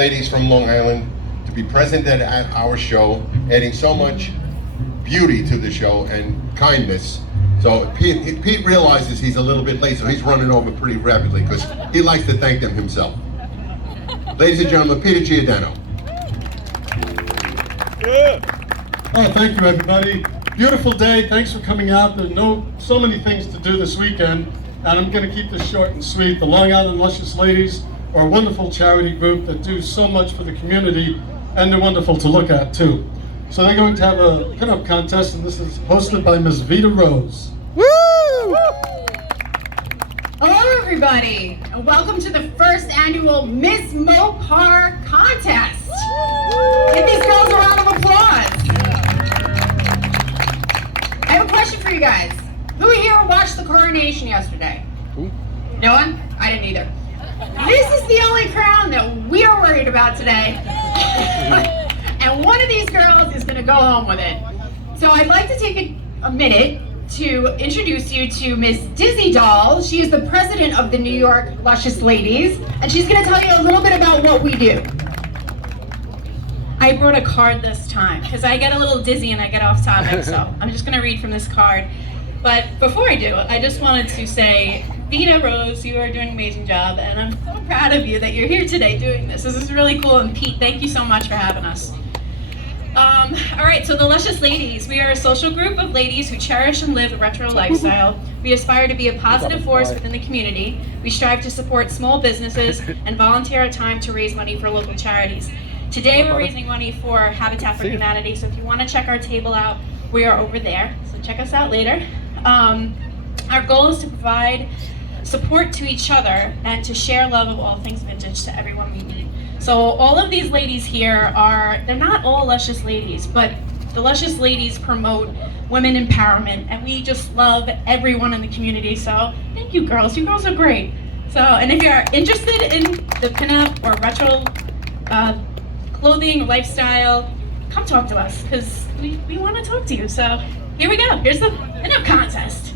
ladies from Long Island to be present at our show, adding so much beauty to the show and kindness. So Pete realizes he's a little bit late, so he's running over pretty rapidly because he likes to thank them himself. Ladies and gentlemen, Peter Giordano. Oh, thank you, everybody. Beautiful day. Thanks for coming out. There are so many things to do this weekend, and I'm going to keep this short and sweet. The Long Island Luscious Ladies are a wonderful charity group that do so much for the community, and they're wonderful to look at, too. So they're going to have a pinup contest, and this is hosted by Ms. Vita Rose. Woo! Hello, everybody, and welcome to the first annual Miss Mopar contest. Give these girls a round of applause. I have a question for you guys. Who here watched the coronation yesterday? No one? I didn't either. This is the only crown that we are worried about today. And one of these girls is going to go home with it. So I'd like to take a minute to introduce you to Miss Dizzy Doll. She is the president of the New York Luscious Ladies, and she's going to tell you a little bit about what we do. I brought a card this time because I get a little dizzy and I get off topic, so I'm just going to read from this card. But before I do, I just wanted to say, Vita Rose, you are doing an amazing job, and I'm so proud of you that you're here today doing this. This is really cool, and Pete, thank you so much for having us. All right, so the Luscious Ladies, we are a social group of ladies who cherish and live a retro lifestyle. We aspire to be a positive force within the community. We strive to support small businesses and volunteer our time to raise money for local charities. Today we're raising money for Habitat for Humanity, so if you want to check our table out, we are over there, so check us out later. Our goal is to provide support to each other and to share love of all things vintage to everyone we meet. So all of these ladies here they're not all Luscious Ladies, but the Luscious Ladies promote women empowerment, and we just love everyone in the community. So thank you, girls. You girls are great. So, and if you're interested in the pinup or retro clothing, lifestyle, come talk to us, because we want to talk to you. So here we go. Here's the pinup contest.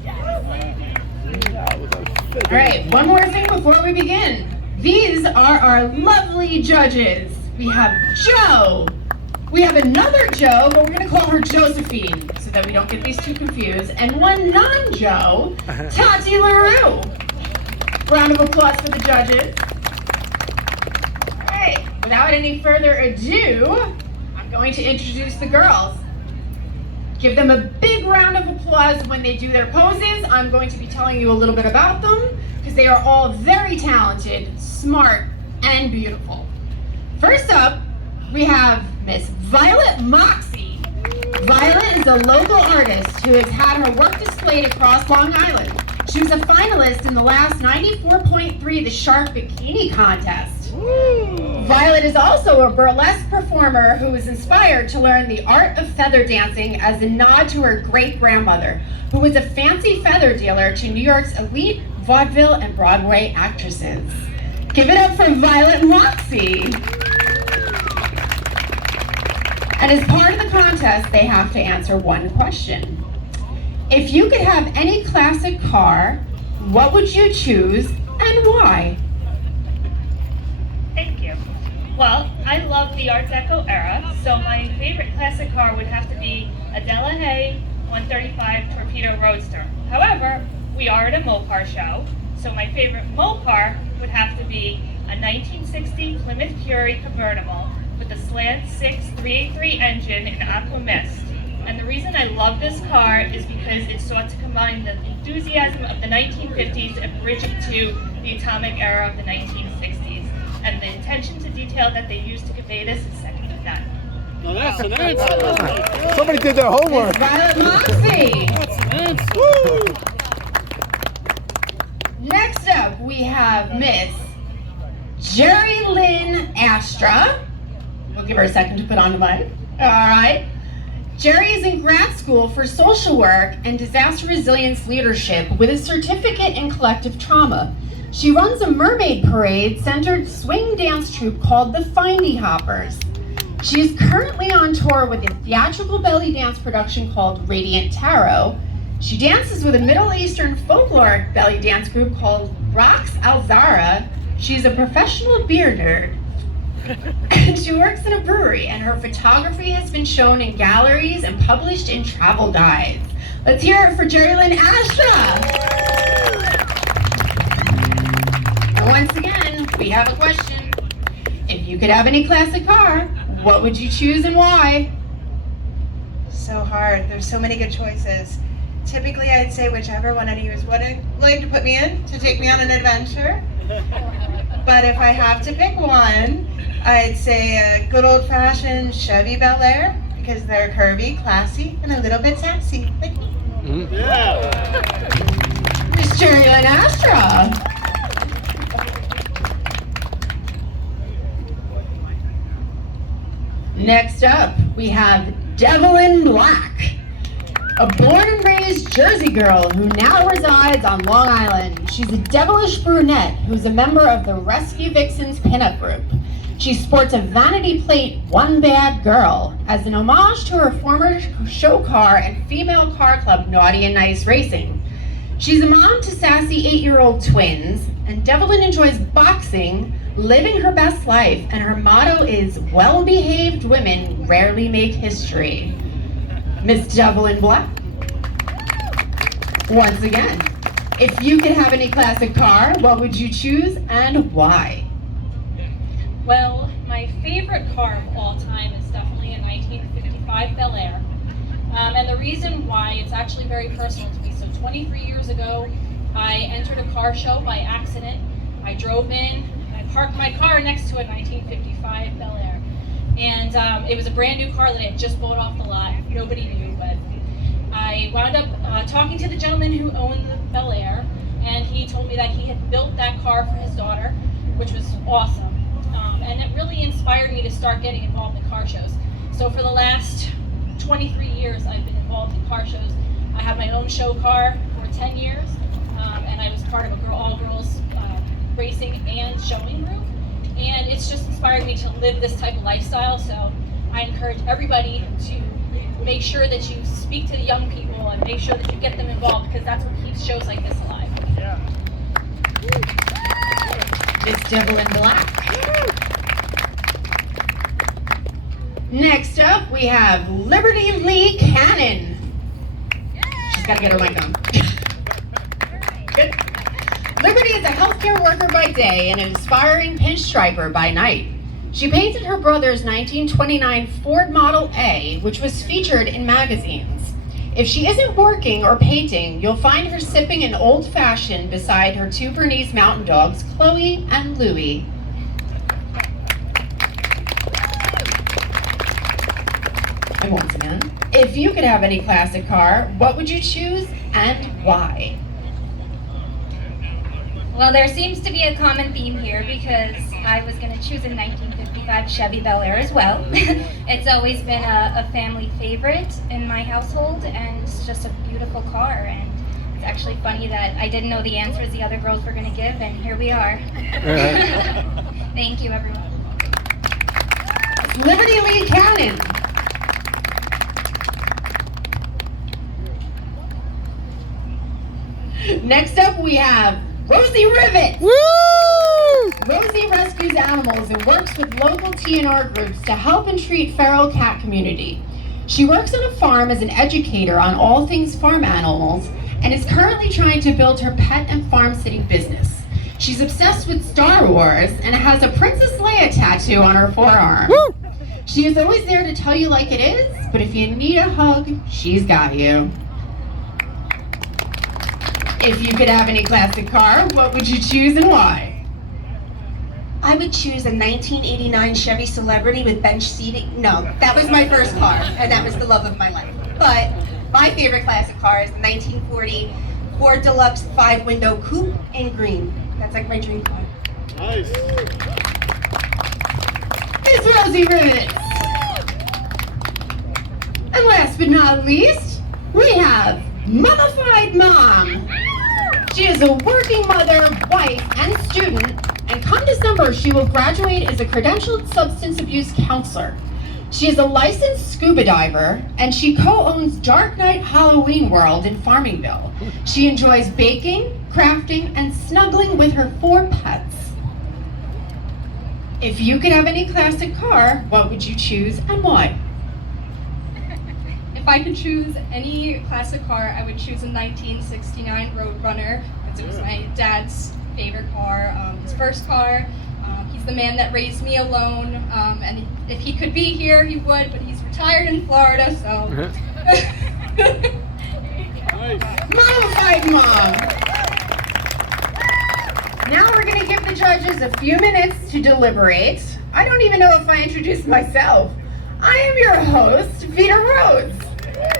All right, one more thing before we begin. These are our lovely judges. We have Joe. We have another Joe, but we're going to call her Josephine so that we don't get these two confused. And one non-Joe, Tati LaRue. Round of applause for the judges. All right, without any further ado, I'm going to introduce the girls. Give them a big round of applause when they do their poses. I'm going to be telling you a little bit about them because they are all very talented, smart, and beautiful. First up, we have Miss Violet Moxie. Violet is a local artist who has had her work displayed across Long Island. She was a finalist in the last 94.3 The Shark Bikini Contest. Violet is also a burlesque performer who was inspired to learn the art of feather dancing as a nod to her great-grandmother, who was a fancy feather dealer to New York's elite vaudeville and Broadway actresses. Give it up for Violet Moxie. And as part of the contest, they have to answer one question. If you could have any classic car, what would you choose and why? Thank you. Well, I love the Art Deco era, so my favorite classic car would have to be a Delahaye 135 Torpedo Roadster. However, we are at a Mopar show, so my favorite Mopar would have to be a 1960 Plymouth Fury convertible with a slant 6 383 engine in aqua mist. And the reason I love this car is because it sought to combine the enthusiasm of the 1950s and bridge it to the atomic era of the 1960s. And the attention to detail that they used to convey this is second to none. Now that's an answer. Somebody did their homework. Violet Moxie. That's an answer. Next up, we have Miss Jerry Lynn Astra. We'll give her a second to put on the mic. All right. Jerry is in grad school for social work and disaster resilience leadership with a certificate in collective trauma. She runs a mermaid parade-centered swing dance troupe called the Findy Hoppers. She is currently on tour with a theatrical belly dance production called Radiant Tarot. She dances with a Middle Eastern folkloric belly dance group called Raqs Al Zara. She's a professional beer nerd. And she works in a brewery, and her photography has been shown in galleries and published in travel guides. Let's hear it for Jerry Lynn Astra. And once again, we have a question. If you could have any classic car, what would you choose and why? So hard. There's so many good choices. Typically, I'd say whichever one of you is willing to put me in to take me on an adventure. But if I have to pick one, I'd say a good old-fashioned Chevy Bel Air because they're curvy, classy, and a little bit sassy. Like me. Miss Jerry Lynn Astra. Next up, we have Devlin Black, a born and raised Jersey girl who now resides on Long Island. She's a devilish brunette who's a member of the Rescue Vixens pinup group. She sports a vanity plate, One Bad Girl, as an homage to her former show car and female car club, Naughty and Nice Racing. She's a mom to sassy 8-year-old twins, and Devlin enjoys boxing, living her best life, and her motto is, well-behaved women rarely make history. Miss Devlin Black. Once again, if you could have any classic car, what would you choose and why? Well, my favorite car of all time is definitely a 1955 Bel Air. And the reason why, it's actually very personal to me. So 23 years ago, I entered a car show by accident. I drove in, I parked my car next to a 1955 Bel Air. And it was a brand new car that I had just bought off the lot. Nobody knew, but I wound up talking to the gentleman who owned the Bel Air, and he told me that he had built that car for his daughter, which was awesome. And it really inspired me to start getting involved in car shows. So for the last 23 years, I've been involved in car shows. I have my own show car for 10 years, and I was part of a all-girls racing and showing group. And it's just inspired me to live this type of lifestyle. So I encourage everybody to make sure that you speak to the young people and make sure that you get them involved, because that's what keeps shows like this alive. Yeah. Miss Devlin Black. Next up, we have Liberty Lee Cannon. She's got to get her mic on. Good. Liberty is a healthcare worker by day and an inspiring pinstriper by night. She painted her brother's 1929 Ford Model A, which was featured in magazines. If she isn't working or painting, you'll find her sipping an old-fashioned beside her two Bernese mountain dogs, Chloe and Louie. And once again, if you could have any classic car, what would you choose and why? Well, there seems to be a common theme here because I was going to choose a 1955 Chevy Bel Air as well. It's always been a family favorite in my household, and it's just a beautiful car. And it's actually funny that I didn't know the answers the other girls were going to give, and here we are. Thank you, everyone. Liberty Lee Cannon. Next up, we have Rosie Rivet. Woo! Rosie rescues animals and works with local TNR groups to help and treat feral cat community. She works on a farm as an educator on all things farm animals and is currently trying to build her pet and farm sitting business. She's obsessed with Star Wars and has a Princess Leia tattoo on her forearm. Woo! She is always there to tell you like it is, but if you need a hug, she's got you. If you could have any classic car, what would you choose and why? I would choose a 1989 Chevy Celebrity with bench seating. No, that was my first car, and that was the love of my life. But my favorite classic car is the 1940 Ford Deluxe 5-window coupe in green. That's like my dream car. Nice. Miss Rosie Rivet. And last but not least, we have Mummified Mom. She is a working mother, wife, and student, and come December, she will graduate as a credentialed substance abuse counselor. She is a licensed scuba diver, and she co-owns Dark Night Halloween World in Farmingville. She enjoys baking, crafting, and snuggling with her 4 pets. If you could have any classic car, what would you choose and why? If I could choose any classic car, I would choose a 1969 Roadrunner, because it was my dad's favorite car, his first car. He's the man that raised me alone, and if he could be here, he would, but he's retired in Florida, so. Modified Mom! Now we're going to give the judges a few minutes to deliberate. I don't even know if I introduced myself. I am your host, Vita Rose.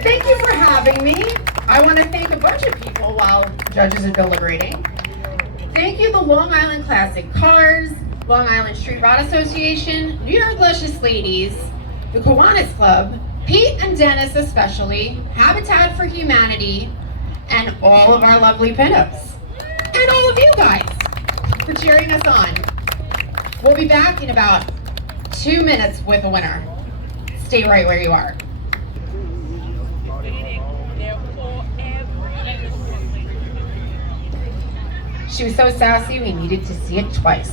Thank you for having me. I want to thank a bunch of people while judges are deliberating. Thank you, the Long Island Classic Cars, Long Island Street Rod Association, New York Luscious Ladies, the Kiwanis Club, Pete and Dennis especially, Habitat for Humanity, and all of our lovely pinups. And all of you guys for cheering us on. We'll be back in about 2 minutes with a winner. Stay right where you are. She was so sassy, we needed to see it twice.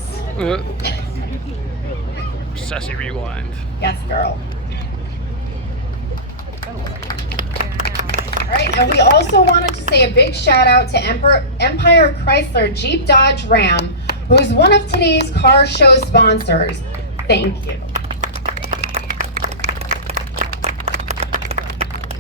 Sassy rewind. Yes, girl. All right, and we also wanted to say a big shout out to Empire Chrysler Jeep Dodge Ram, who is one of today's car show sponsors. Thank you.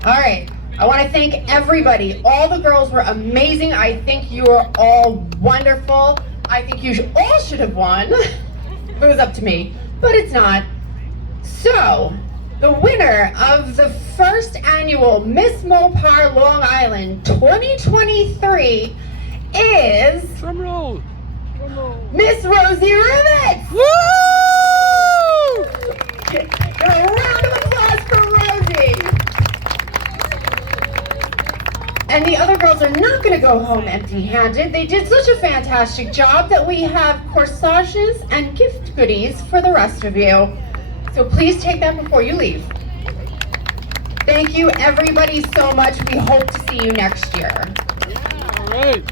All right, I want to thank everybody. All the girls were amazing. I think you are all wonderful. I think you all should have won. If it was up to me, but it's not. So, the winner of the first annual Miss Mopar Long Island 2023 is Drumroll. Miss Rosie Rivets. Woo! A round of applause for Rosie. And the other girls are not going to go home empty-handed. They did such a fantastic job that we have corsages and gift goodies for the rest of you. So please take that before you leave. Thank you everybody so much. We hope to see you next year. All right.